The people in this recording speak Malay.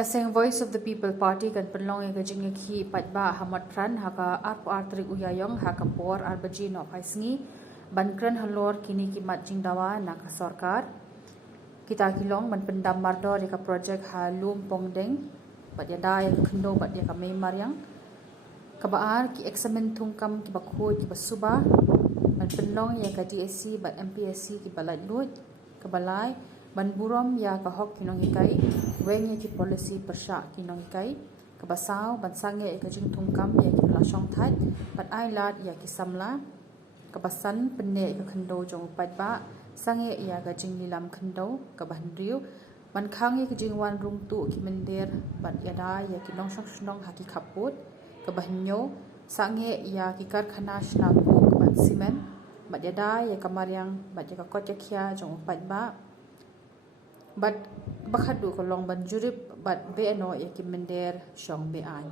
Kaseng Voice of the People Party kan penlong yang gajing ki patba Hamad Pran haka arpo artrik uyayong haka por arbaji no paisngi bankran halor kini kimat jing dawa naka sarkar kita kilong man pendam mardo deka projek halum pongdeng bat ya dai kendo bat ya kame maryang kabaar ki examen tungkam ki bakho ki basuba man penlong ya ka DSC bat MPSC ki balai lut kabalai ban burom ya ka hok kinong ikai weng ya ki policy persha kinong ikai ka basau ban sange ka jing tungkam ya ki la shong that bat ai lat ya ki samla ka basan penne ka khando jong pat ba sange ya ka jing nilam khando ka ban riu ban khang ya ki jing wan rung tu ki mendir bat ya da ya ki long shong shnong ha ki khaput ka banyo sange ya ki karkhana shnapu ka ban simen bat ya da ya ka maryang bat ya ka kot ya khya jong pat ba but bakhadu ko long ban jurip but be no ya ki mender shong be an